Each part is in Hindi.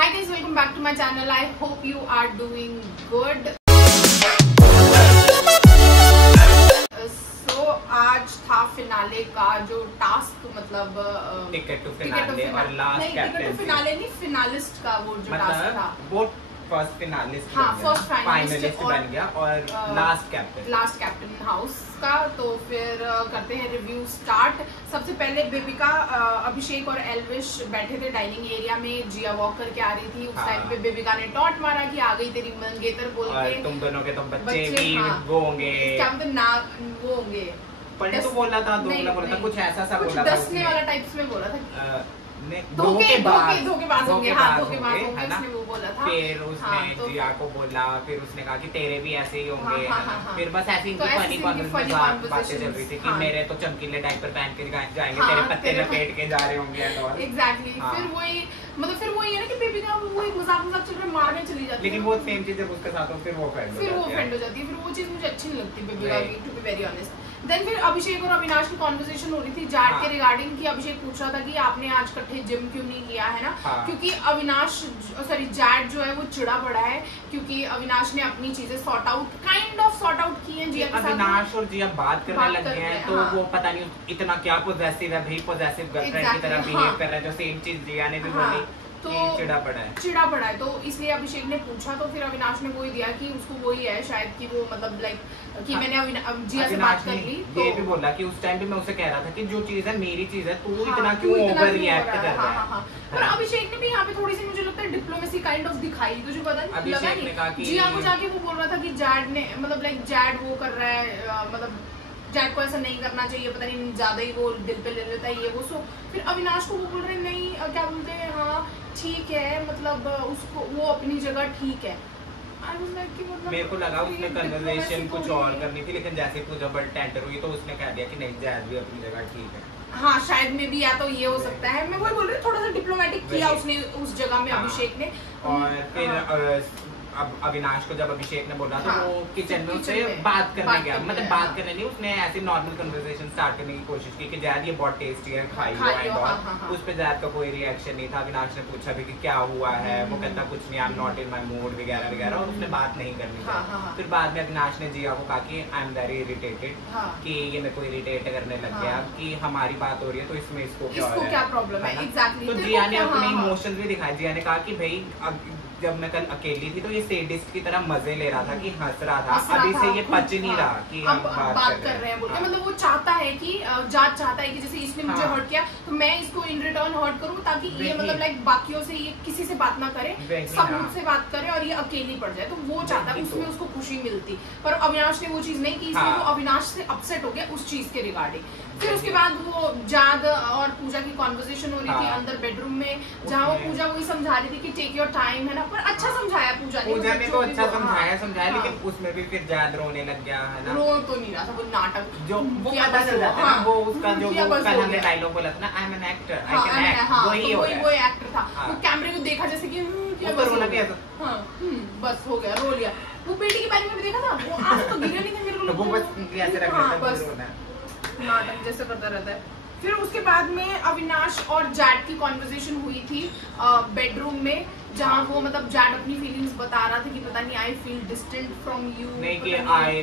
Hi guys, welcome back to my channel. I hope you are doing good. So आज था फिनाले का जो टास्क मतलब टिकट टू फिनाले और लास्ट नहीं, टिकट टू फिनाले नहीं, फिनालिस्ट का वो जो टास्क था वो फर्स्ट फिनालिस्ट फर्स्ट फाइनलिस्ट बन गया और लास्ट कैप्टन हाउस का। तो फिर करते हैं रिव्यू स्टार्ट। सबसे पहले बेबिका, अभिषेक और एल्विश बैठे थे डाइनिंग एरिया में। जिया वॉक करके आ रही थी उस टाइम पे बेबिका ने टॉन्ट मारा कि आ गई तेरी मंगेतर बोल के, तुम दोनों के तो बच्चे भी वो होंगे, क्या मतलब ना वो होंगे पढ़ने तो बोला था, दो बोला था, कुछ ऐसा सा बोला था, दसने वाला टाइप्स में बोला था, धोखेबाज होंगे उसने वो बोला था। फिर उसने जिया को बोला, फिर उसने कहा कि तेरे भी ऐसे ही होंगे। फिर बस ऐसी फनी बातें चल रही थी कि मेरे तो चमकीले डायपर पहन के जाएंगे, तेरे पत्ते लपेट के जा रहे होंगे। एग्जैक्टली। फिर वही है ना कि बेबिका वही मजाक चल रहा है, मारने चली जाती है, लेकिन वो सेम चीज जब उसके साथ हो फिर वो फ्रेंड हो जाती है। फिर वो चीज मुझे अच्छी नहीं लगती बेबिका की, to be very honest. Then फिर अभिषेक और अविनाश की कॉन्वर्सेशन हो रही थी जैड के रिगार्डिंग कि अभिषेक पूछ रहा था कि आपने आज इकट्ठे जिम क्यों नहीं किया है ना, क्योंकि जैड जो है वो चिड़ा पड़ा है क्योंकि अविनाश ने अपनी चीजें सॉर्ट आउट की हैं जिया के साथ। अविनाश और जिया बात करने लग गए हैं तो वो पता नहीं इतना क्या पॉजेसिव है भाई, पॉजेसिव गर्लफ्रेंड की तरह बिहेव कर रहा है, जो सेम चीज जिया ने भी बोली। तो चिड़ा पड़ा है तो इसलिए अभिषेक ने पूछा, तो फिर अविनाश ने वही दिया कि उसको वही है शायद कि वो मतलब लाइक कि मैंने जिया से बात कर ली। तो ये भी बोला कि उस टाइम भी मैं उसे कह रहा था कि जो चीज है मेरी चीज है, तू इतना क्यों ओवर रिएक्ट कर रहा है। पर अभिषेक ने भी यहाँ पे थोड़ी सी मुझे लगता है डिप्लोमेसी काइंड ऑफ दिखाई, तुझे पता नहीं लगा नहीं? जिया को जाके वो बोल रहा था कि जैड ने मतलब लाइक जैड वो कर रहा है, मतलब जैड को ऐसा नहीं करना चाहिए, पता नहीं ज्यादा ही वो दिल पे ले लेता है ये वो। सो फिर अविनाश को वो बोल रहे नहीं, क्या बोलते हैं, हाँ ठीक है, मतलब उसको वो अपनी जगह ठीक है। मेरे को लगा उसने कन्वर्सेशन कुछ और करनी थी, लेकिन जैसे पूजा बड़ टेंटर हुई तो उसने कह दिया कि नहीं जैड भी अपनी जगह ठीक है। हाँ शायद में भी, या तो ये हो सकता है, मैं वही बोल रही हूँ, थोड़ा सा डिप्लोमेटिक किया उसने उस जगह में अभिषेक ने। और फिर अब अविनाश को जब अभिषेक ने बोला तो वो किचन में उससे बात करने गया, मतलब बात करने नहीं, उसने ऐसी नॉर्मल कन्वर्सेशन स्टार्ट करने की कोशिश की कि जैद ये बहुत टेस्टी है, खाइए। उस पे जैद का कोई रिएक्शन नहीं था। अविनाश ने पूछा भी कि क्या हुआ है, वो कहता कुछ नहीं, I am not in my mood वगैरह वगैरह, और उसने बात नहीं करनी थी। फिर बाद में अविनाश ने जिया को कहा कि आई एम वेरी इरिटेटेड, कि ये मेरे को इरिटेट करने लग गया कि हमारी बात हो रही है तो इसमें इसको क्या प्रॉब्लम है। एग्जैक्टली। तो जिया ने अपने इमोशंस भी दिखाए। जिया ने कहा कि भाई जब मैं कल अकेली थी तो ये सेडिस्ट की तरह मजे ले रहा था कि हंस रहा था, अभी से ये पच नहीं रहा कि हम बात कर रहे हैं बोल के। मतलब वो चाहता है कि जाट चाहता है कि जैसे इसने मुझे हर्ट किया तो मैं इसको इन रिटर्न हर्ट करूं, ताकि ये मतलब लाइक बाकियों से ये किसी से बात ना करे, सब मुझसे बात करे और ये अकेली पड़ जाए। तो वो चाहता है, उसमें उसको खुशी मिलती। पर अविनाश ने वो चीज नहीं की, इसलिए वो अविनाश से अपसेट हो गया उस चीज के रिगार्डिंग। फिर उसके बाद वो जाद और पूजा की कॉन्वर्सेशन हो रही थी अंदर बेडरूम में, जहाँ वो पूजा वही समझा रही थी कि टेक योर टाइम है ना, पर अच्छा समझाया पूजा ने तो अच्छा समझाया, लेकिन उसमें भी फिर जाद रोने लग गया है ना। रो तो नहीं रहा था, वो नाटक जो वो पता चल जाता है ना, वो उसका जो कल हमने डायलॉग बोला था ना, I am an actor, I can act, वही एक्टर था। वो कैमरे को देखा जैसे कि रोना भी ऐसा, बस हो गया, रो लिया। वो बेटी के बारे में भी देखा था, वो आंसू तो गिरे नहीं थे मेरे को, वो बस ऐसे रख रहा था, नाटक जैसे करता रहता है। फिर उसके बाद में अविनाश और जैड की कॉन्वर्सेशन हुई थी बेडरूम में, जहाँ वो मतलब जैड अपनी फीलिंग्स बता रहा था कि पता नहीं I feel distant from you, नहीं कि आई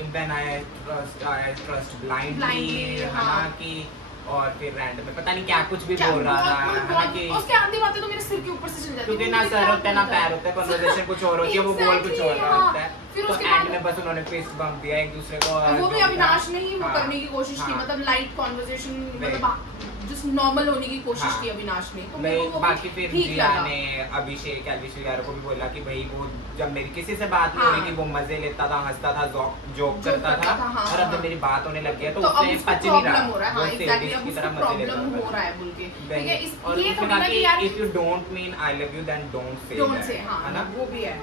ट्रस्ट ब्लाइंडली है ना, कि और फिर रैंडम में पता नहीं क्या कुछ भी बोल रहा था कि उसके आधी बातें तो मेरे सिर के ऊपर से चल जाती है, क्योंकि ना सर होता है ना पैर होता है, कन्वर्सेशन कुछ और होती है, वो बोल कुछ और रहा होता है। तो एंड में बस उन्होंने फिस्ट बम्प दिया एक दूसरे को, वो भी अविनाश ने ही वो करने की कोशिश की, मतलब लाइट कॉन्वर्सेशन, मतलब जस्ट नॉर्मल होने की कोशिश की अविनाश ने। तो बाकी फिर जिया ने अभिषेक यारों को भी बोला कि भाई वो जब मेरी किसी से बात नहीं हो रही थी वो मजे लेता था, हंसता था, जोक करता था, और अब जब मेरी बात होने लग गया तो उससे पच नहीं रहा, वो सेडिस्ट की तरह मजे लेता था। और उसने कहा कि if you don't mean I love you then don't say, है ना, वो भी है।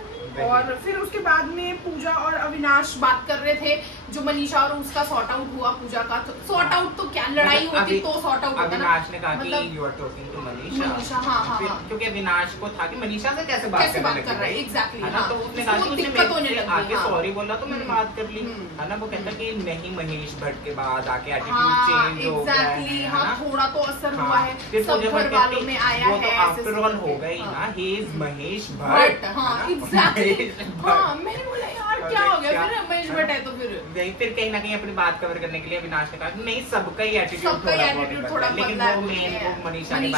और फिर उसके बाद में पूजा और अविनाश बात कर रहे थे, जो मनीषा और उसका सॉर्ट आउट हुआ पूजा का। तो सॉर्ट आउट तो क्या, लड़ाई होती तो सॉर्ट आउट होता अविनाश ने कहा कि you are talking to Manisha. हाँ, क्योंकि अविनाश को था कि मनीषा से कैसे बात करने लगी, एग्जैक्टली, है ना। तो उसने कहा कि उसने आके सॉरी बोला तो मैंने बात कर ली, है ना। वो कहता कि नहीं महेश भट्ट के बाद आके एटीट्यूड चेंज हो गया है, हाँ, थोड़ा तो असर हुआ है, फिर सब घर वालों में आया है, आफ्टर ऑल हो गई ना, ही इज महेश भट्ट। हाँ एग्जैक्टली, हाँ मैंने बोला यार क्या हो गया, फिर महेश भट्ट है तो फिर कहीं ना कहीं अपनी बात कवर करने के लिए अविनाश ने कहा कि नहीं सबका ही एटीट्यूड थोड़ा, लेकिन वो मेन मनीषा के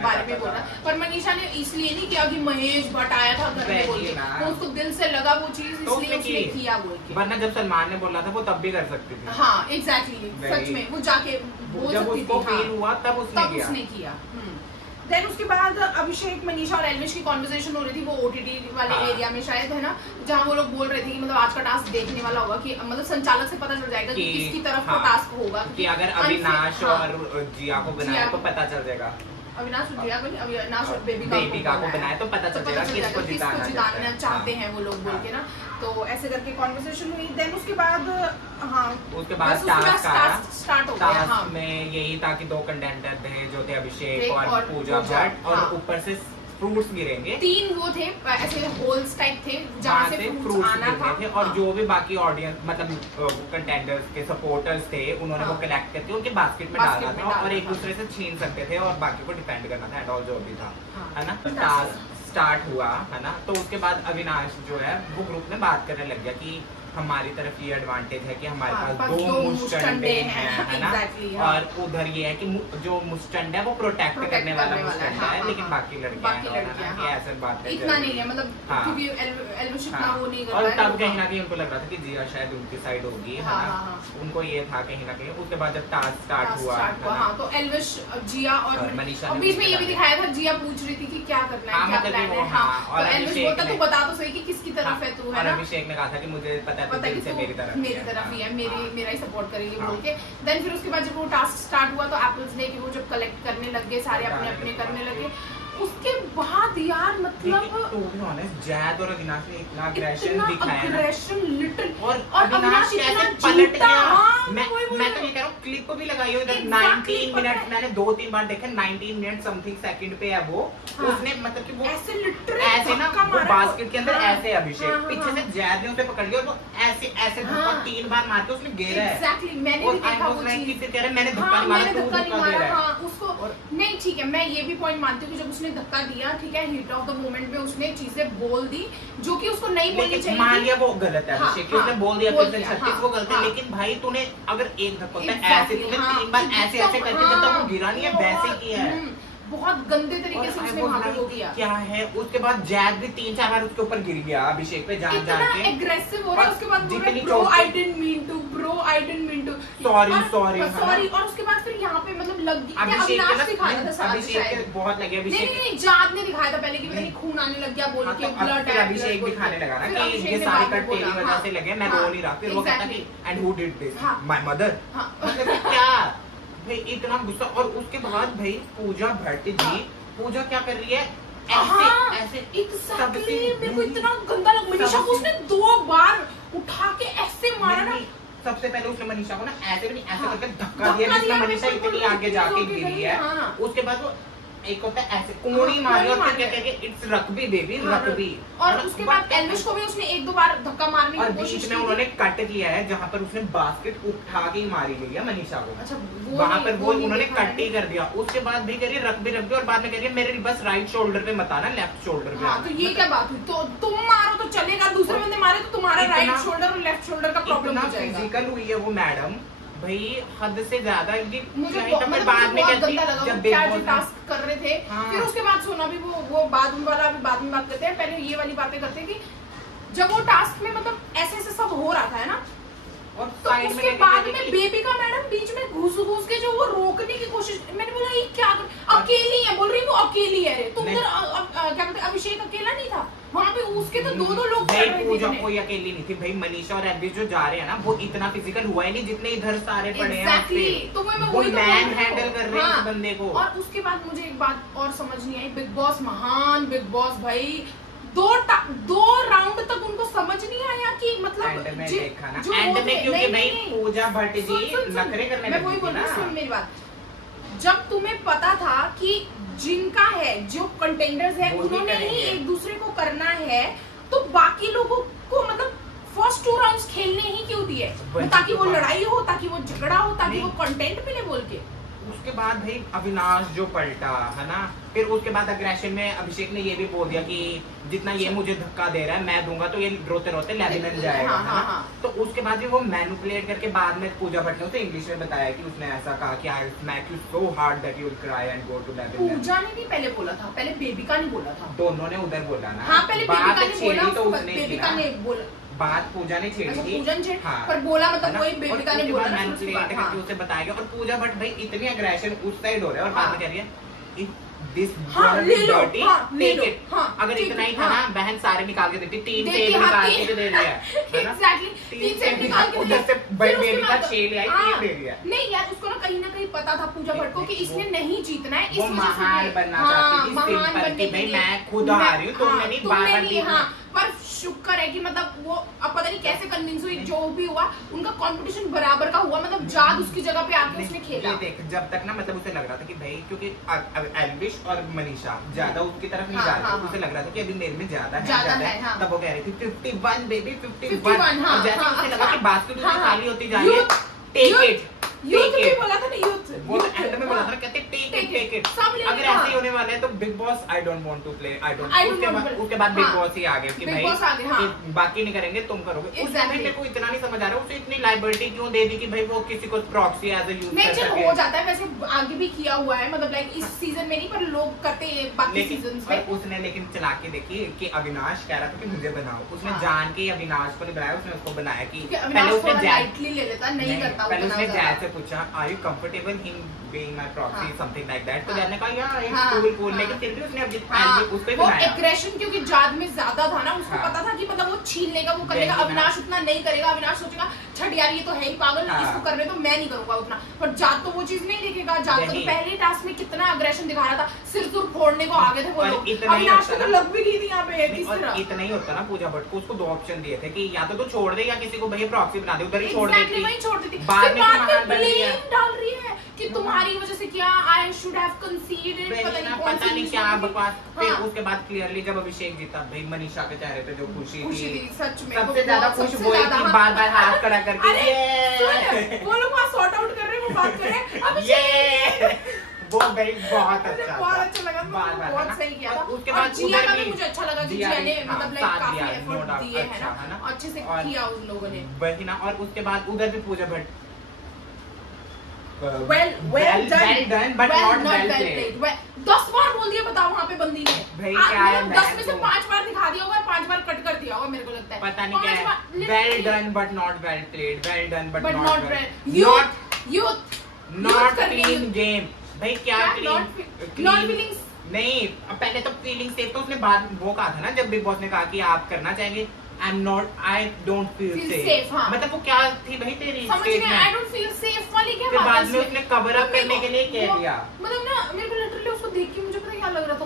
बारे में बोला। पर मनीषा ने इसलिए नहीं किया कि महेश भट्ट आया था घर में बोल के, तो उसको दिल से लगा वो चीज, इसलिए उसने किया बोल के। वरना जब सलमान ने बोला था वो तब भी कर सकती थी। हाँ एग्जैक्टली, सच में वो जाके बोल सकती थी, फील हुआ तब उसने किया। देन उसके बाद अभिषेक, मनीषा और एल्विश की कॉन्वर्सेशन हो रही थी, वो ओटीटी वाले एरिया में शायद, है ना, जहाँ वो लोग बोल रहे थे कि मतलब आज का टास्क देखने वाला होगा कि मतलब संचालक से पता चल जाएगा कि किसकी तरफ का टास्क होगा, कि अगर अविनाश और जिया को बनाया तो पता चल जाएगा, अविनाश और जिया को, अविनाश और बेबिका को बनाया तो पता चल जाएगा किसको जिताना चाहते हैं वो लोग बोल के ना। तो ऐसे करके कॉन्वर्सेशन हुई। देन उसके बाद उसके बाद टास्क स्टार्ट हो गया। हाँ, में यही था कि 2 कंटेंटर थे जो थे अभिषेक और पूजा भट्ट, और ऊपर से फ्रूट्स गिरेंगे। 3 वो थे ऐसे होल्स टाइप थे जहाँ से फ्रूट्स आना था, और जो भी बाकी ऑडियंस मतलब कंटेंडर्स के सपोर्टर्स थे उन्होंने वो कलेक्ट करके उनके बास्केट में डाला था, और एक दूसरे से छीन सकते थे और बाकी को डिपेंड करना था, एंड ऑल जो भी था, है ना। टास्क स्टार्ट हुआ, है ना। तो उसके बाद अविनाश जो है वो ग्रुप में बात करने लग गया कि हमारी तरफ ये एडवांटेज है कि हमारे पास 2 मुस्टंडे हैं, है ना। और उधर ये है कि जो मुस्टंड है वो प्रोटेक्ट करने वाला मुस्टंड है, लेकिन बाकी लड़कियां ऐसे बात इतना नहीं है, मतलब क्योंकि एल्विश इतना वो नहीं करता है। और तब कहीं ना कहीं उनको लग रहा था कि जिया शायद उनकी साइड होगी, है ना। उनको ये था कहीं ना कहीं। उसके बाद जब टास्क स्टार्ट हुआ तो एल्विश, जिया और मनीषा, बीच में ये भी दिखाया था जिया पूछ रही थी कि क्या करना है, क्या प्लान है। और एल्विश बोलता तू बता तो सही कि किसकी तरफ है तू, है ना। अभिषेक ने कहा था कि मुझे पता है कि मेरी तरफ ही है, मेरा ही सपोर्ट करेगी बोल के। देन फिर उसके बाद जब वो टास्क स्टार्ट हुआ तो एप्पल्स डे की वो जब कलेक्ट करने लग गए, सारे अपने अपने करने लगे। उसके बाद यार मतलब जैद और अविनाश ने इतना अग्रेशन दिखाया ना, लिटिल, और अविनाश कैसे पलट गया। मैं तो ये कह रहा हूँ क्लिप भी लगाई हो इधर 19 मिनट, मैंने 2-3 बार देखा, 19 मिनट समथिंग सेकंड पे है वो। उसने मतलब कि वो ऐसे ना वो बास्केट के अंदर ऐसे अभिषेक पीछे से जैद ने उसे पकड़ लिया और वो ऐसे 3 बार मार के उसने घेरा है। एग्जैक्टली, मैंने भी देखा वो चीज। कह रहे मैंने धक्का नहीं मारा, तू धक्का दे रहा है उसको। नहीं ठीक है, मैं ये भी पॉइंट मानती हूँ कि जब उसने धक्का दिया, ठीक है, हीट ऑफ द मोमेंट में उसने चीजें बोल दी जो कि उसको नहीं बोलनी चाहिए। मान लिया वो गलत है, अभिषेक उसने बोल दिया, फिर 36 वो गलत है, लेकिन भाई तूने अगर एक धक्का होता है ऐसे, तूने 3 बार ऐसे करके जब तक वो गिरा नहीं है वैसे किया है। बहुत गंदे तरीके से उसने वहां पे वो किया। क्या है उसके बाद जैद भी 3-4 बार उसके ऊपर गिर गया अभिषेक पे, जान जान के एग्रेसिव हो रहा है। उसके बाद bro I didn't mean to, sorry. और उसके बाद फिर यहाँ पे मतलब लग गया अविनाश दिखाया था साथ, अभिषेक बहुत लगे, नहीं जाद ने दिखाया था पहले कि पता नहीं खून आने लग गया बोल के, ब्लड है। अभिषेक दिखाने लगा ना कि ये सारे कट तेरी वजह से लगे, मैं रो नहीं रहा। फिर वो कहता कि and who did this, my mother. क्या भाई इतना गुस्सा। और उसके बाद भाई पूजा भट्ट जी, पूजा क्या कर रही है ऐसे मेरे को इतना गंदा लगा। मनीषा को उसने 2 बार उठा के ऐसे मारा ना। सबसे पहले उसने मनीषा को ना ऐसे भी नहीं ऐसे करके धक्का दिया जिसमें मनीषा इतनी आगे जाके गिरी है। उसके बाद वो एक होता है ऐसे कोड़ी मारी और फिर कहते हैं इट्स रग्बी बेबी, रग्बी। और उसके बाद एल्विश को भी उसने 1-2 बार धक्का मारने की कोशिश की। बीच में उन्होंने कट किया है जहाँ पर उसने बास्केट उठा के मारी गई है मनीषा को। अच्छा, वहाँ पर वो उन्होंने कट ही कर दिया। उसके बाद भी कह रही रग्बी, और बाद में कह रही है मेरे बस राइट शोल्डर पे मत आना, लेफ्ट शोल्डर पे। तो ये क्या बात हुई? तो तुम मारो तो चलेगा, दूसरे बंदे मारे तो तुम्हारा राइट शोल्डर और लेफ्ट शोल्डर का प्रॉब्लम हो जाएगा। फिजिकल हुई है वो मैडम भाई हद से ज्यादा। मुझे बाद में गंदा लगा क्या जो टास्क कर रहे थे। फिर उसके बाद सोना भी वो बाद में वाला अभी बाद में बात करते हैं, पहले ये वाली बातें करते हैं कि जब वो टास्क में मतलब ऐसे सब हो रहा था, है ना, और तो उसके बाद में बेबिका मैडम बीच में घुस के जो वो रोकने की कोशिश, मैंने बोला ये क्या अकेली है, बोल रही वो अकेली है रे। तो उधर क्या कहते अभिषेक अकेला नहीं था वहाँ पे, उसके तो 2 लोग चल रहे थे। पूजा कोई अकेली नहीं थी भाई, मनीषा और एल्विश जो जा रहे हैं ना वो इतना फिजिकल हुआ ही नहीं जितने इधर सारे पड़े हैं। तो वो मैन हैंडल कर रहे हैं बंदे को। और उसके बाद मुझे एक बात और समझ नहीं आई, बिग बॉस महान बिग बॉस भाई 2 राउंड तक उनको समझ नहीं आया कि मतलब एंड में देखा ना, एंड में क्योंकि भाई पूजा भट्ट जी नखरे करने लगी थी ना। सुन मेरी बात, जब तुम्हें पता था कि जिनका है, जो कंटेंडर्स है उन्होंने ही एक दूसरे को करना है, तो बाकी लोगों को मतलब फर्स्ट 2 राउंड्स खेलने ही क्यों दिए? ताकि वो लड़ाई हो, ताकि वो झगड़ा हो, ताकि वो कंटेंट मिले बोल के। उसके बाद भाई अविनाश जो पलटा है ना, फिर उसके बाद अग्रेशन में अभिषेक ने ये भी बोल दिया कि जितना ये मुझे धक्का दे रहा है मैं दूंगा तो ये रोते रोते लेविन जाएगा। हाँ। तो उसके बाद भी वो मैनिपुलेट करके बाद में पूजा भट्ट ने उसे इंग्लिश में बताया कि उसने ऐसा कहा कि I smack you so hard that you will cry and go to लेविन। पूजा ने नहीं पहले बोला था, पहले बेबिका ने बोला था। दोनों ने उधर बोला ना। हाँ, पहले बेबिका ने बोला, तो उसने बेबिका ने बोला, बात पूजा ने छेड़ी थी। पूजा ने पर बोला मतलब वही बेबिका ने बोला ना, मैनिपुलेट करके उसे बताया। और पूजा भट्ट भाई इतनी अग्रेशन उस साइड हो रहा है और बाद में कह रही है दिस डर्टी टेक इट। अगर इतना ही था ना बहन सारे निकाल के देती, 3 सेब निकाल के दे रही है एग्जैक्टली 3 सेब निकाल के उधर से बेबी का छेल आई 3 दे रही है। नहीं यार, उसको ना कहीं पता था पूजा भट्ट को कि इसने नहीं जीतना है, वो महान बनना चाहती थी, महान बनने के लिए मैं खुद आ रही हूँ, तुमने नहीं बार-बार। पर शुक्र है कि मतलब वो अब पता नहीं कैसे कन्विंस हुई, जो भी हुआ उनका कंपटीशन बराबर का हुआ, मतलब जाद उसकी जगह पे आके उसने खेला। देख जब तक ना मतलब उसे लग रहा था कि भाई क्योंकि एल्विश और मनीषा ज्यादा उसकी तरफ नहीं जा रही, उसे लग रहा था कि अभी मेरे में ज्यादा है। तब वो कह रही थी 51 बेबी 51। जैसे उसे लगा कि बास्केट खाली होती जा रही है, टेक इट यूथ भी बोला था ना, यूथ वो एंड में बोला था कहते टेक इट। अगर ऐसे ही होने वाले हैं तो Bigg Boss I don't want to play, I don't. उसके बाद बिग बॉस ही आ गए कि भाई बाकी नहीं करेंगे तुम करोगे। उस टाइम मेरे को इतना नहीं समझ आ रहा उसे इतनी लाइबिलिटी क्यों दे दी कि भाई वो किसी को प्रॉक्सी एज अ यूज कर सके। हो जाता है वैसे, आगे भी किया हुआ है, मतलब लाइक इस सीजन में नहीं पर लोग करते हैं बाकी सीजन्स में। उसने लेकिन चला के देखी कि अविनाश कह रहा था कि मुझे बनाओ, उसने जान के अविनाश को नहीं बनाया, उसने उसको बनाया कि पहले उसने लाइटली ले लेता, नहीं करता। पहले उसने जैद से पूछा are you comfortable in being my proxy something like that, तो जैद ने कहा यार इट्स कूल, लेकिन फिर भी उसने अब उसको ही बनाया। वो एग्रेशन क्योंकि जाद में ज्यादा था ना, उसको पता था कि मतलब वो छीन लेगा, वो करेगा, अविनाश उतना नहीं करेगा। अविनाश सोचेगा छठ यार ये तो है ही पागल, इसको करने तो मैं नहीं करूंगा उतना, पर जाद तो वो चीज नहीं देखेगा। जाद तो पहले टास्क में कितना अग्रेशन दिखा रहा था, सिर सुर फोड़ने को आगे थे वो लोग, अविनाश को तो लग भी नहीं थी यहाँ पे किस तरह। इतना ही होता ना पूजा भट्ट को, उसको 2 ऑप्शन दिए थे कि या तो छोड़ दे या किसी को भैया प्रॉक्सी बना दे, उधर ही छोड़ देती, वही छोड़ देती। बाद में ब्लेम डाल रही है कि तुम्हारी वजह से किया, आई शुड हैव कंसीडर, पता नहीं क्या बकवास। फिर उसके बाद क्लियरली जब अभिषेक जीता भाई मनीषा के चेहरे पे जो खुशी थी सच में सबसे ज्यादा खुश वो थी, बार-बार हाथ खड़ा करके वो लोग वहां सॉर्ट आउट कर रहे हैं, वो बात कर रहे हैं वो भाई बहुत अच्छा लगा, बहुत सही किया था। उसके बाद जिया का भी मुझे अच्छा लगा कि जिया ने मतलब लाइक काफी एफर्ट दिए है ना, अच्छे से किया उन लोगों ने वही ना। और उसके बाद उधर भी Pooja Bhatt well done but not well played। 10 बार बोल दिया, बताओ वहाँ पे बंदी ने भाई क्या है, 10 में से 5 बार दिखा दिया होगा, 5 बार कट कर दिया होगा, मेरे को लगता है पता नहीं क्या है। well done but not well played, well done but not youth not clean game। भाई क्या not feelings नहीं, पहले तो फीलिंग सेफ तो उसने बाद वो कहा था ना जब बिग बॉस ने कहा कि आप करना चाहेंगे I don't feel safe। मतलब वो क्या थी भाई तेरी statement, I don't feel safe वाली क्या बात है? बाद में उसने कवर अप करने के लिए कह दिया। मतलब ना मेरे को लिटरली उसको देख के मुझे पता क्या लग रहा था,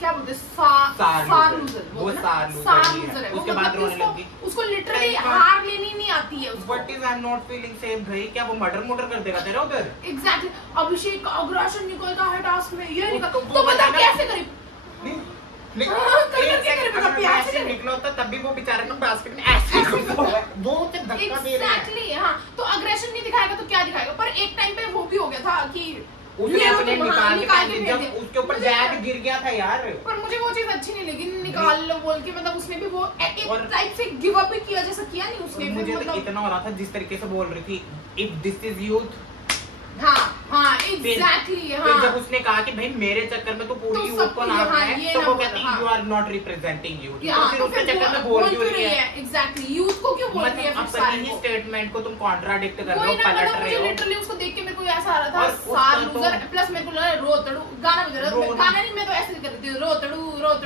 क्या बोलते सार लूजर, वो सार लूजर है। उसके बाद रोने लगी, उसको लिटरली हार लेनी नहीं आती है। What is I'm not feeling safe भाई, क्या वो मर्डर कर देगा तेरा उधर? एग्जैक्टली। अभिषेक का अग्रेशन निकलता है टास्क में, ये निकल तो बता कैसे करी निकला होता तब भी वो बेचारा ना बास्केट में ऐसे वो धक्का दे रहा है। हाँ, तो अग्रेशन नहीं दिखाएगा तो क्या दिखाएगा? पर एक टाइम पे वो भी हो गया था कि उसने अपने निकाल के जब उसके ऊपर जैक गिर गया था यार। पर मुझे वो चीज अच्छी नहीं लगी, निकाल लो बोल के, मतलब उसने भी वो एक टाइप से गिव अप भी किया जैसा किया नहीं उसने। मुझे तो इतना हो रहा था जिस तरीके से बोल रही थी इफ दिस इज यूथ। हाँ एग्जैक्टली। हाँ, जब उसने कहा कि भाई मेरे चक्कर में तो पूरी यूथ को नाम है, तो वो कहती है you are not representing youth, तो फिर उसके चक्कर में बोल क्यों रही है? एग्जैक्टली, यूथ को क्यों बोल रही है? अपनी ही स्टेटमेंट को तुम कॉन्ट्राडिक्ट कर रहे हो, पलट रहे हो। लिटरली उसको देख के मेरे को ऐसा आ रहा था सार लूजर, प्लस मेरे को लगा रोतड़ू गाना बज रहा था, गाना नहीं मैं तो ऐसे कर रही थी रोतड़ू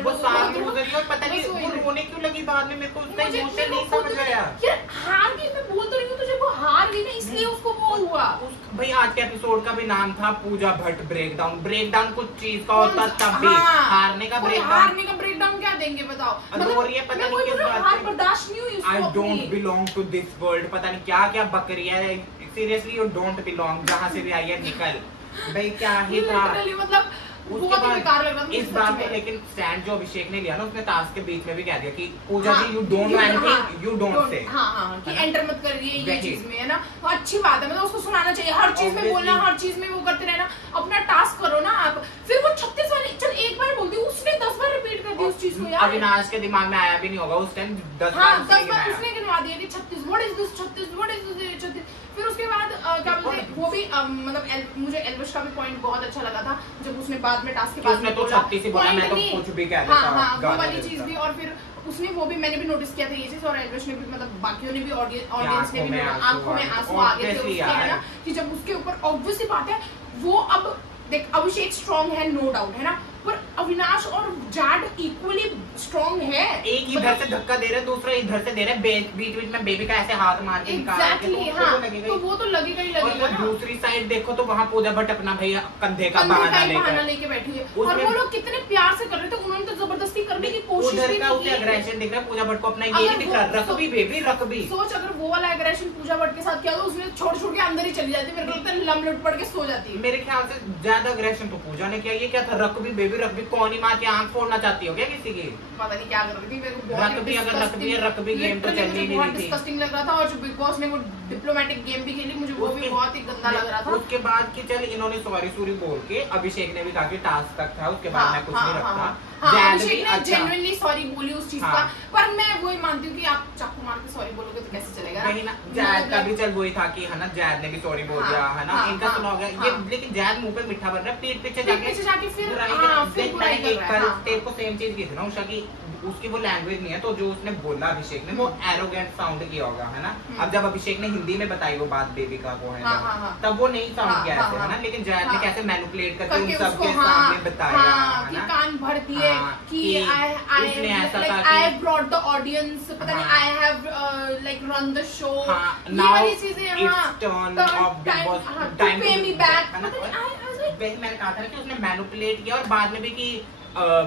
वो सार लूजर। और पता नहीं वो रोने क्यों लगी बाद में, मेरे को उसका इमोशन नहीं समझ आया यार। हार गई, मैं बोल तो रही हूं तुझे, वो हार गई ना इसलिए उसको वो हुआ। भाई आज के एपिसोड का भी नाम था पूजा भट्ट ब्रेकडाउन कुछ चीज का होता तब भी हारने का ब्रेकडाउन क्या देंगे बताओ? मतलब ये पता नहीं किस बात से बर्दाश्त नहीं हुई उसको। I don't belong to this world, पता नहीं क्या क्या बकरी है। सीरियसली यू डोंट बिलोंग, जहाँ से भी आई है निकल। भाई क्या ही था मतलब बहुत ही बेकार लग रहा था इस बात में। लेकिन स्टैंड जो अभिषेक ने लिया ना, उसने टास्क के बीच में भी कह दिया कि Pooja ji you don't know anything, you don't say, हाँ कि एंटर मत करिए ये चीज में, है ना। तो अच्छी बात है, मतलब उसको सुनाना चाहिए, हर चीज में बोलना, हर चीज में वो करते रहना, अपना टास्क करो ना आप। फिर वो 36 वाली चल एक बार बोलती, उसने 10 बार रिपीट कर दी उस चीज को यार। अविनाश के दिमाग में आया भी नहीं होगा उस टाइम, 10 बार उसने गिनवा दिया कि 36 what is this 36 what is this 36। फिर उसके बाद क्या बोलते हैं, वो भी मतलब मुझे एल्विश का भी पॉइंट बहुत अच्छा लगा था जब उसने बाद में टास्क के बाद में बोला, 36 ही बोला, मैं तो कुछ भी कह देता। हाँ वो वाली चीज भी, और फिर उसने वो भी, मैंने भी नोटिस किया था ये चीज, और एल्विश ने भी, मतलब बाकियों ने भी, ऑडियंस ने भी, आंखों में आंसू आ गए थे उसके, है ना, कि जब उसके ऊपर ऑब्वियस बात है वो, अब देख अभिषेक स्ट्रॉन्ग है नो डाउट, है ना, पर अविनाश और जैड इक्वली स्ट्रॉन्ग है। एक इधर से धक्का दे रहे, दूसरा इधर से दे रहे, बीच बीच में बेबी का ऐसे हाथ मार के exactly, तो वो तो लगेगा ही लगेगा ना। दूसरी साइड देखो तो वहाँ पूजा भट्ट अपना भैया कंधे का बहाना लेके बैठी है, और वो लोग कितने प्यार से कर रहे थे, उन्होंने तो जबरदस्ती करने की कोशिश भी नहीं की। एग्रेशन दिख रहा है पूजा भट्ट को अपना, ये नहीं दिख रहा, रकबी बेबी रकबी। सोच अगर वो वाला एग्रेशन पूजा भट्ट के साथ किया तो उसमें छोड़ के अंदर ही चली जाती, मेरे को लगता है लम लुट पड़ के सो जाती है। मेरे ख्याल से ज्यादा एग्रेशन तो पूजा ने किया, ये क्या था, रकबी बेबी रकबी, कौन ही माँ की आंख फोड़ना चाहती हो क्या किसी की, पता नहीं क्या कर रही थी, मेरे को रकबी गेम तो चल ही नहीं रही थी, डिस्गस्टिंग लग रहा था। और जो बिग बॉस ने वो डिप्लोमेटिक गेम भी खेली, मुझे वो भी बहुत ही गंदा लग रहा था। उसके बाद की चल इन्होंने सॉरी बोल के, अभिषेक ने भी कहा कि टास्क तक था, उसके बाद मैं कुछ नहीं रखता। अभिषेक ने जेन्युइनली सॉरी बोली उस चीज का, पर मैं वही मानती हूँ कि आप चाकू मार के सॉरी बोलोगे तो कैसे चलेगा। जैद का भी चल वही था कि है ना, जैद ने भी सॉरी बोल दिया, है ना, इनका सुना हो गया ये, लेकिन जैद मुंह पे मिठा बन रहा है, पीठ पीछे जाके फिर तेरे को सेम चीज की थी ना उषा की, उसकी वो लैंग्वेज नहीं है, तो जो उसने बोला अभिषेक ने, वो एरोगेंट साउंड किया होगा, है ना। अब जब अभिषेक ने हिंदी में बताई वो बात बेबी का वो है, तब वो नहीं साउंड किया ऐसे, है ना, लेकिन जैद ने कैसे मैनिपुलेट करके उन सबके सामने बताया, है ना, कान भर दिए कि I brought the audience, पता नहीं I have like run the show, ये वाली चीजें, time pay me back, मैंने कहा था कि उसने मैनिपुलेट किया, और बाद में भी कि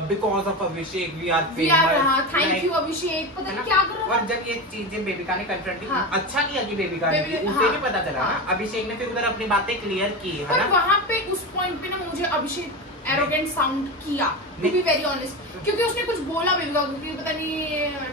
because of Abhishek we are famous, thank you अभिषेक, पता नहीं क्या कर रहा था। और जब ये चीजें बेबिका ने कंफ्रंट की, अच्छा किया कि बेबिका ने, उसे भी पता चला ना, अभिषेक ने फिर उधर अपनी बातें क्लियर की, है ना। वहाँ पे उस पॉइंट पे ना मुझे अभिषेक एरोगेंट साउंड किया, टू बी वेरी ऑनेस्ट, क्योंकि उसने कुछ बोला बेबिका को कि पता नहीं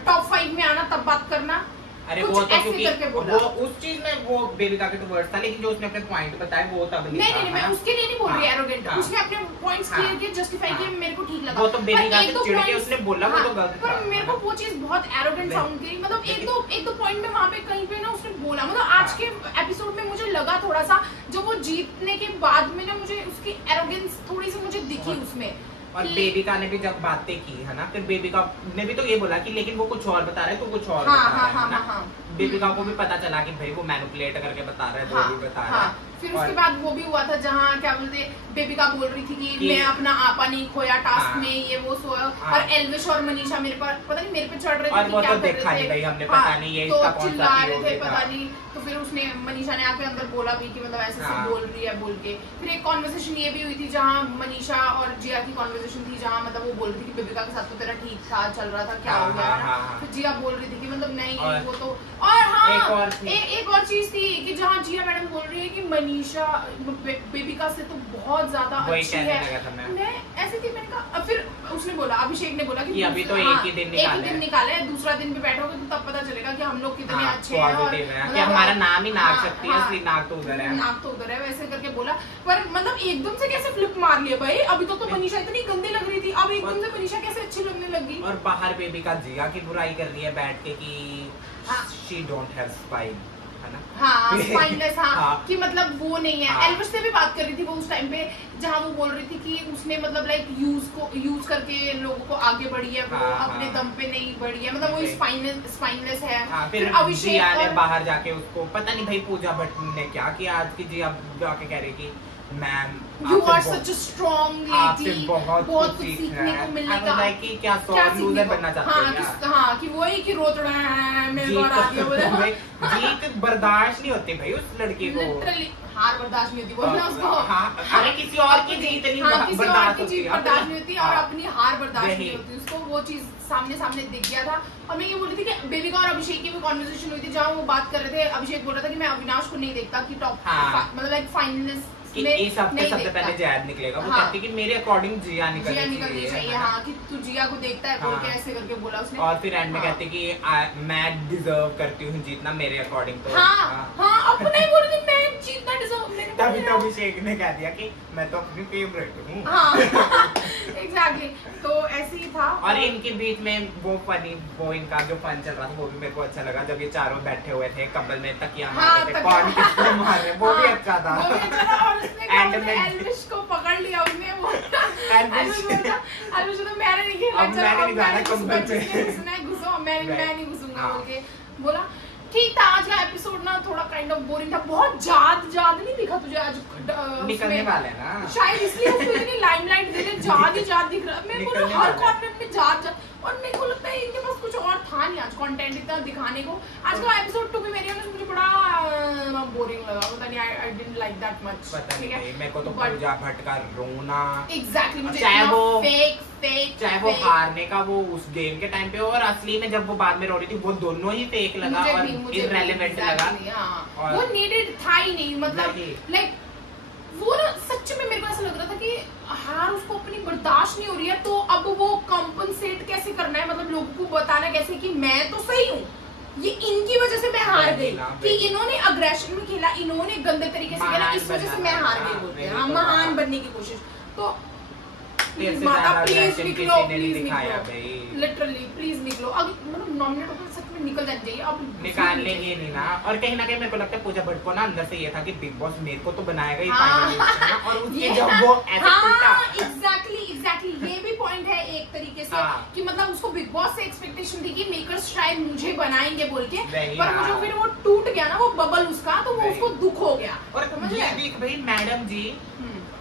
टॉप 5 में आना तब बात करना, अरे वो तो क्योंकि वो उस चीज में वो बेबिका के टुवर्ड्स था, लेकिन जो उसने अपने पॉइंट बताए वो तब नहीं मैं उसके लिए नहीं बोल रही एरोगेंट, उसने अपने पॉइंट्स क्लियर किए, जस्टिफाई किए, मेरे को ठीक लगा। वो तो बेबिका से चिढ़ के उसने बोला, वो तो गलत था, पर मेरे को वो चीज बहुत एरोगेंट साउंड की, मतलब एक दो पॉइंट में वहाँ पे कहीं पे ना उसने बोला, मतलब आज के एपिसोड में मुझे लगा थोड़ा सा, जो वो जीतने के बाद में ना मुझे उसकी एरोगेंस थोड़ी सी मुझे दिखी उसमें। और बेबिका ने भी जब बातें की, है ना, फिर बेबिका ने भी तो ये बोला कि लेकिन वो कुछ और बता रहे, तो कुछ और बता रहा है ना। बेबिका को भी पता चला कि भाई वो मैनिपुलेट करके बता रहा है, जो भी बता रहा है। फिर उसके बाद वो भी हुआ था जहाँ क्या बोलते, बेबिका बोल रही थी कि मैं अपना आपा नहीं खोया टास्क में, ये वो सोया, और एल्विश और मनीषा मेरे पर पता नहीं मेरे पे चढ़ रहे थे, और वो तो देखा नहीं भाई हमने, पता नहीं ये इसका कौन सा चिल्ला रहे थे, पता नहीं। तो फिर उसने मनीषा ने आके अंदर बोला भी कि मतलब ऐसे बोल रही है बोल के। फिर एक कॉन्वर्सेशन ये भी हुई थी जहाँ मनीषा और जिया की कॉन्वर्सेशन थी, जहाँ मतलब वो बोल रही थी कि बेबिका के साथ तो तेरा ठीक था, चल रहा था, क्या हो गया। फिर जिया बोल रही थी कि मतलब नहीं वो तो, और एक और चीज थी कि जहाँ जिया मैडम बोल रही है कि मनीषा बेबिका से तो बहुत ज्यादा अच्छी है, मैं ऐसी थी, मैंने कहा। फिर उसने बोला, अभिषेक ने बोला कि अभी तो एक ही दिन निकाले, दूसरा दिन भी बैठोगे तो तब पता चलेगा कि हम लोग कितने अच्छे हैं, और कि हमारा नाम ही नाग शक्ति है, असली नाग तो उधर है, नाग तो उधर है, वैसे करके बोला। पर मतलब एकदम से कैसे फ्लिप मार लिया भाई, अभी तो मनीषा इतनी गंदी लग रही थी, अब एकदम से मनीषा कैसे अच्छी लगने लगी। और बाहर बेबिका जिया की बुराई कर रही है बैठ के कि she don't have spine, है ना। स्पाइनलेस, कि मतलब वो नहीं है। एल्विश से भी बात कर रही थी वो उस टाइम पे, जहाँ वो बोल रही थी कि उसने मतलब लाइक यूज करके लोगों को आगे बढ़ी है, वो अपने दम पे नहीं बढ़ी है, मतलब वो स्पाइनलेस है। फिर जिया ने बाहर जाके उसको, पता नहीं भाई पूजा भट्ट ने क्या किया आज की, जिया जाके कह रही कि ma'am You are such a strong lady, बहुत कुछ सीखने को मिलने का, क्या लूजर बनना चाहते हैं। हाँ कि वही कि रोतड़ा मेरे को आ गया, जीत बर्दाश्त नहीं होती भाई उस लड़की को, हार बर्दाश्त नहीं होती बोलना उसको। अरे किसी और की जीत नहीं बर्दाश्त होती, और अपनी हार बर्दाश्त नहीं होती उसको, वो चीज सामने दिख गया था। और मैं ये बोल रही थी कि बेबिका और अभिषेक की भी कॉन्वर्सेशन हुई थी, जहाँ वो बात कर रहे थे, अभिषेक बोल रहा था कि मैं अविनाश को नहीं देखता कि टॉप मतलब लाइक कि इस हफ्ते सबसे पहले जैद निकलेगा, वो कहती कि मेरे अकॉर्डिंग जिया निकलनी चाहिए। हाँ कि तू जिया को देखता है, बोल के ऐसे करके बोला उसने। और फिर एंड में कहती कि मैं डिजर्व करती हूँ जीतना मेरे अकॉर्डिंग। तो अपना ही बोल रही मैं जीतना डिजर्व। तभी तो अभिषेक ने कह दिया कि मैं तो अपनी फेवरेट हूँ। एग्जैक्टली, तो ऐसे ही था। और इनके बीच में वो फनी, वो इनका जो फन चल रहा था वो भी मेरे को अच्छा लगा, जब ये चारों बैठे हुए थे कंबल में तकिया मार रहे थे, कौन किसको मार रहे, वो भी अच्छा था। और उसने एल्विश को पकड़ लिया, उसने वो एल्विश तो मैंने नहीं खेला, मैंने नहीं जाना कंबल पे, उसने घुसो, मैं नहीं घुसूंगा बोल के बोला। ठीक था। आज का एपिसोड ना थोड़ा काइंड ऑफ बोरिंग था, बहुत जाद नहीं दिखा तुझे आज? निकलने वाले ना शायद, इसलिए उसको इतनी लाइमलाइट दे रहे, जाद दिख रहा। मेरे को हर कॉर्नर में जाद, और मेरे को लगता है इनके पास कुछ और था नहीं आज कंटेंट इतना दिखाने को। आज का episode to be very honest मुझे बड़ा बोरिंग लगा, पता नहीं, I didn't like that much. ठीक है, मेरे को तो पूजा भट्ट का रोना, एग्जैक्टली, मुझे चाहे वो फेक चाहे वो हारने का वो उस गेम के टाइम पे, और असली में जब वो बाद में रो रही थी, वो दोनों ही फेक लगा और इररेलेवेंट लगा। वो नीडेड था ही नहीं, मतलब लाइक वो ना सच में मेरे को ऐसा लग रहा था कि हार उसको अपनी बर्दाश्त नहीं हो रही है, तो अब वो कंपनसेट कैसे करना है, मतलब लोगों को बताना कैसे कि मैं तो सही हूँ, ये इनकी वजह से मैं हार गई, कि इन्होंने अग्रेशन में खेला, इन्होंने गंदे तरीके से खेला, इस वजह से मैं हार गई बोलते हैं, महान बनने की कोशिश। तो माता प्लीज निकलो, लिटरली प्लीज निकलो, अगर मतलब नॉमिनेट होकर सच में निकल जाना चाहिए, अब निकालने ही नहीं ना। और कहीं ना कहीं मेरे को लगता है पूजा भट्ट को ना अंदर से ये था कि बिग बॉस मेरे को तो बनाएगा ही फाइनली, और उसके जब वो ऐसे टूटा, एग्जैक्टली ये भी पॉइंट है एक तरीके से, कि मतलब उसको बिग बॉस से एक्सपेक्टेशन थी कि मेकर्स शायद मुझे बनाएंगे बोल के, पर मुझे फिर वो टूट गया ना वो बबल उसका, तो वो उसको दुख हो गया। और ये देख भाई मैडम जी,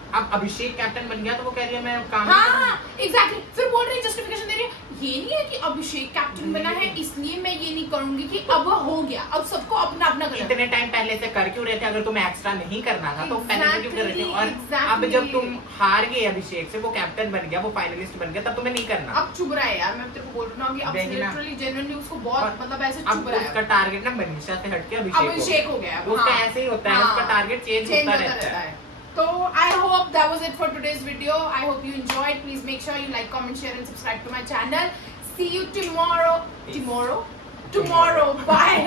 अब अभिषेक कैप्टन बन गया तो वो कह रही है मैं काम एग्जैक्टली, फिर बोल रही जस्टिफिकेशन दे रही है, ये नहीं है कि अभिषेक कैप्टन बना है इसलिए मैं ये नहीं करूंगी कि अब हो गया, अब सबको अपना अपना करना। इतने टाइम पहले से कर क्यों रहे थे? अगर तुम्हें एक्स्ट्रा नहीं करना था तो पहले से क्यों कर रहे थे? और अब जब तुम हार गए अभिषेक से, वो कैप्टन बन गया, वो फाइनलिस्ट बन गया, तब तुम्हें नहीं करना। अब चुप रहा है यार, मैं तेरे को बोल रहा हूँ कि अब लिटरली जेन्युइनली उसको बहुत मतलब ऐसे चुप रहा है। उसका टारगेट ना मनीषा से हटके अभिषेक हो गया, उसका ऐसे ही होता है, उसका टारगेट चेंज होता रहता है। So I hope that was it for today's video. I hope you enjoyed. Please make sure you like, comment, share and subscribe to my channel. See you tomorrow. Bye.